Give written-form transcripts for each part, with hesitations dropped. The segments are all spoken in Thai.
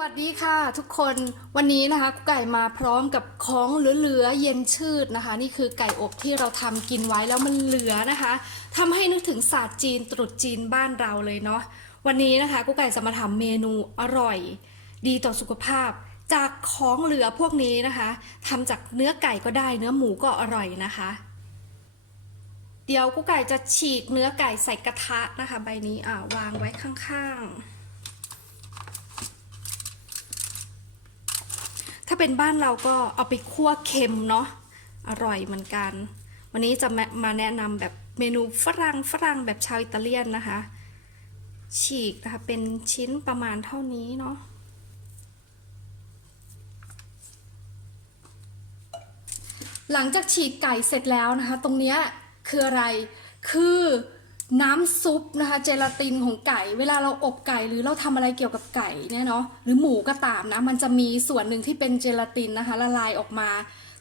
สวัสดีค่ะทุกคนวันนี้นะคะกุ๊กไก่มาพร้อมกับของเหลือๆเย็นชืดนะคะนี่คือไก่อบที่เราทำกินไว้แล้วมันเหลือนะคะทำให้นึกถึงศาสตร์จีนตรุษจีนบ้านเราเลยเนาะวันนี้นะคะกุ๊กไก่จะมาทำเมนูอร่อยดีต่อสุขภาพจากของเหลือพวกนี้นะคะทำจากเนื้อไก่ก็ได้เนื้อหมูก็อร่อยนะคะเดี๋ยวกุ๊กไก่จะฉีกเนื้อไก่ใส่กระทะนะคะใบนี้วางไว้ข้างๆถ้าเป็นบ้านเราก็เอาไปคั่วเค็มเนาะอร่อยเหมือนกันวันนี้จะมาแนะนำแบบเมนูฝรั่งแบบชาวอิตาเลียนนะคะฉีกนะคะเป็นชิ้นประมาณเท่านี้เนาะหลังจากฉีกไก่เสร็จแล้วนะคะตรงเนี้ยคืออะไรคือน้ำซุปนะคะเจลาตินของไก่เวลาเราอบไก่หรือเราทำอะไรเกี่ยวกับไก่เนี่ยเนาะหรือหมูก็ตามนะมันจะมีส่วนหนึ่งที่เป็นเจลาตินนะคะละลายออกมา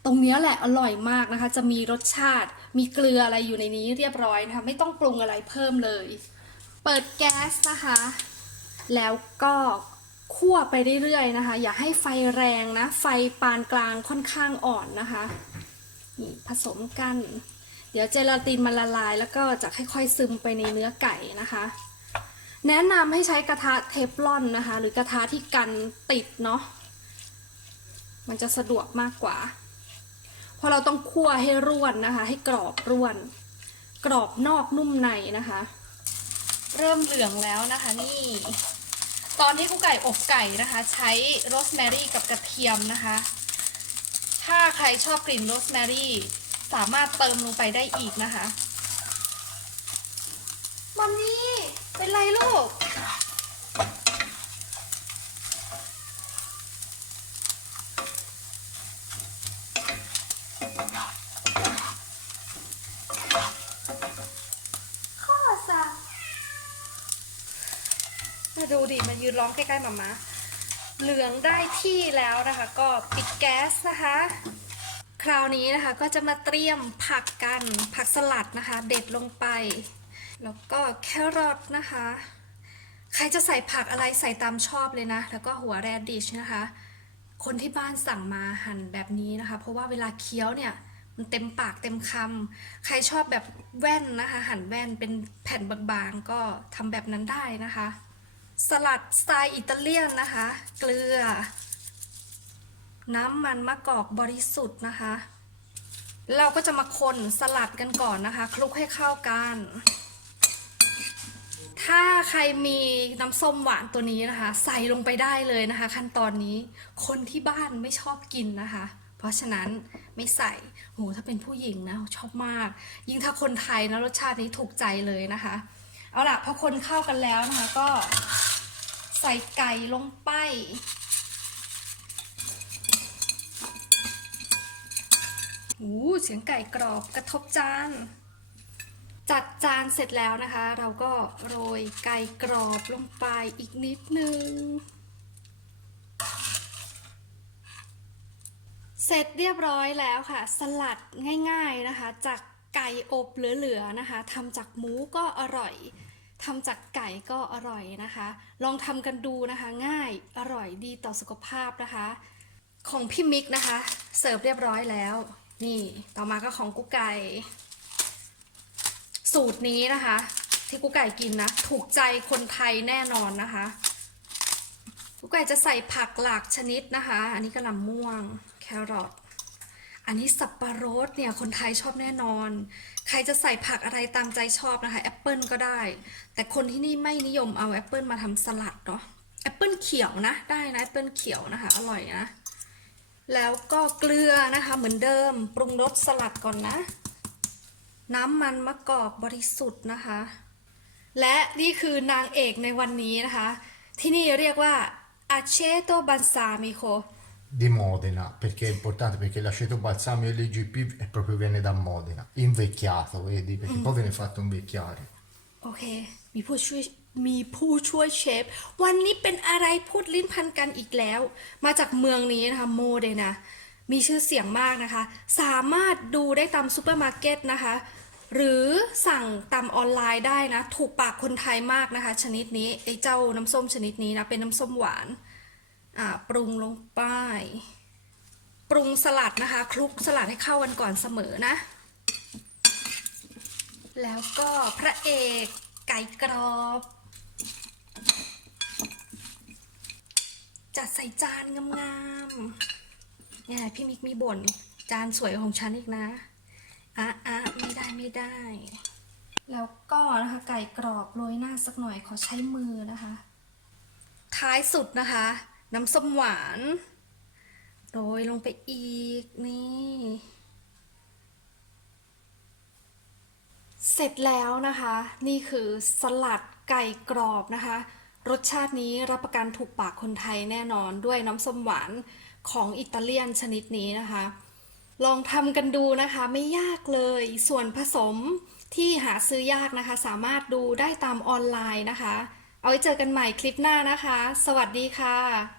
ตรงนี้แหละอร่อยมากนะคะจะมีรสชาติมีเกลืออะไรอยู่ในนี้เรียบร้อยนะคะไม่ต้องปรุงอะไรเพิ่มเลยเปิดแก๊สนะคะแล้วก็คั่วไปเรื่อยๆนะคะอย่าให้ไฟแรงนะไฟปานกลางค่อนข้างอ่อนนะคะนี่ผสมกันเดี๋ยวเจลาตินมันละลายแล้วก็จะค่อยๆซึมไปในเนื้อไก่นะคะแนะนำให้ใช้กระทะเทฟลอนนะคะหรือกระทะที่กันติดเนาะมันจะสะดวกมากกว่าเพราะเราต้องคั่วให้ร่วนนะคะให้กรอบร่วนกรอบนอกนุ่มในนะคะเริ่มเหลืองแล้วนะคะนี่ตอนที่กุ๊กไก่อบไก่นะคะใช้โรสแมรี่กับกระเทียมนะคะถ้าใครชอบกลิ่นโรสแมรี่สามารถเติมลงไปได้อีกนะคะมัมมี่เป็นไรลูกข้อซะมาดูดิมายืนร้องใกล้ๆมาม่าเหลืองได้ที่แล้วนะคะก็ปิดแก๊สนะคะคราวนี้นะคะก็จะมาเตรียมผักกันผักสลัดนะคะเด็ดลงไปแล้วก็แครอทนะคะใครจะใส่ผักอะไรใส่ตามชอบเลยนะแล้วก็หัวแรดดิชนะคะคนที่บ้านสั่งมาหั่นแบบนี้นะคะเพราะว่าเวลาเคี้ยวเนี่ยมันเต็มปากเต็มคำใครชอบแบบแว่นนะคะหั่นแว่นเป็นแผ่นบางๆก็ทำแบบนั้นได้นะคะสลัดสไตล์อิตาเลียนนะคะเกลือน้ำมันมะกอกบริสุทธิ์นะคะเราก็จะมาคนสลัดกันก่อนนะคะคลุกให้เข้ากันถ้าใครมีน้ำส้มหวานตัวนี้นะคะใส่ลงไปได้เลยนะคะขั้นตอนนี้คนที่บ้านไม่ชอบกินนะคะเพราะฉะนั้นไม่ใส่โหถ้าเป็นผู้หญิงนะชอบมากยิ่งถ้าคนไทยนะรสชาตินี้ถูกใจเลยนะคะเอาล่ะพอคนเข้ากันแล้วนะคะก็ใส่ไก่ลงไปเสียงไก่กรอบกระทบจานจัดจานเสร็จแล้วนะคะเราก็โรยไก่กรอบลงไปอีกนิดนึงเสร็จเรียบร้อยแล้วค่ะสลัดง่ายๆนะคะจากไก่อบเหลือๆนะคะทำจากหมูก็อร่อยทำจากไก่ก็อร่อยนะคะลองทำกันดูนะคะง่ายอร่อยดีต่อสุขภาพนะคะของพี่มิกนะคะเสิร์ฟเรียบร้อยแล้วนี่ต่อมาก็ของกุ๊กไก่สูตรนี้นะคะที่กุ๊กไก่กินนะถูกใจคนไทยแน่นอนนะคะกุ๊กไก่จะใส่ผักหลากชนิดนะคะอันนี้กะหล่ำม่วงแครอทอันนี้สับปะรดเนี่ยคนไทยชอบแน่นอนใครจะใส่ผักอะไรตามใจชอบนะคะแอปเปิลก็ได้แต่คนที่นี่ไม่นิยมเอาแอปเปิลมาทำสลัดเนาะแอปเปิลเขียวนะได้นะแอปเปิลเขียวนะคะอร่อยนะแล้วก็เกลือนะคะเหมือนเดิมปรุงรสสลัดก่อนนะน้ำมันมะกอกบริสุทธิ์นะคะและนี่คือนางเอกในวันนี้นะคะที่นี่เรียกว่าอาเชโตบันซามิโคDi Modena, perché è importante, perché l'aceto balsamico LGP è proprio viene da Modena, invecchiato, vedi, perché poi viene fatto invecchiare. โอเคมีผู้ช่วยเชฟวันนี้เป็นอะไรพูดลิ้นพันกันอีกแล้วมาจากเมืองนี้นะคะโมเดนะมีชื่อเสียงมากนะคะสามารถดูได้ตามซูเปอร์มาร์เก็ตนะคะหรือสั่งตามออนไลน์ได้นะถูกปากคนไทยมากนะคะชนิดนี้ไอ้เจ้าน้ำส้มชนิดนี้นะเป็นน้ำส้มหวาน ปรุงลงไปปรุงสลัดนะคะคลุกสลัดให้เข้ากันก่อนเสมอนะแล้วก็พระเอกไก่กรอบจัดใส่จานงามๆเนี่ยพี่มิกมีบ่นจานสวยของฉันอีกนะไม่ได้แล้วก็นะคะไก่กรอบโรยหน้าสักหน่อยขอใช้มือนะคะท้ายสุดนะคะน้ำส้มหวานโรยลงไปอีกนี่เสร็จแล้วนะคะนี่คือสลัดไก่กรอบนะคะรสชาตินี้รับประกันถูกปากคนไทยแน่นอนด้วยน้ำส้มหวานของอิตาเลียนชนิดนี้นะคะลองทำกันดูนะคะไม่ยากเลยส่วนผสมที่หาซื้อยากนะคะสามารถดูได้ตามออนไลน์นะคะเอาไว้เจอกันใหม่คลิปหน้านะคะสวัสดีค่ะ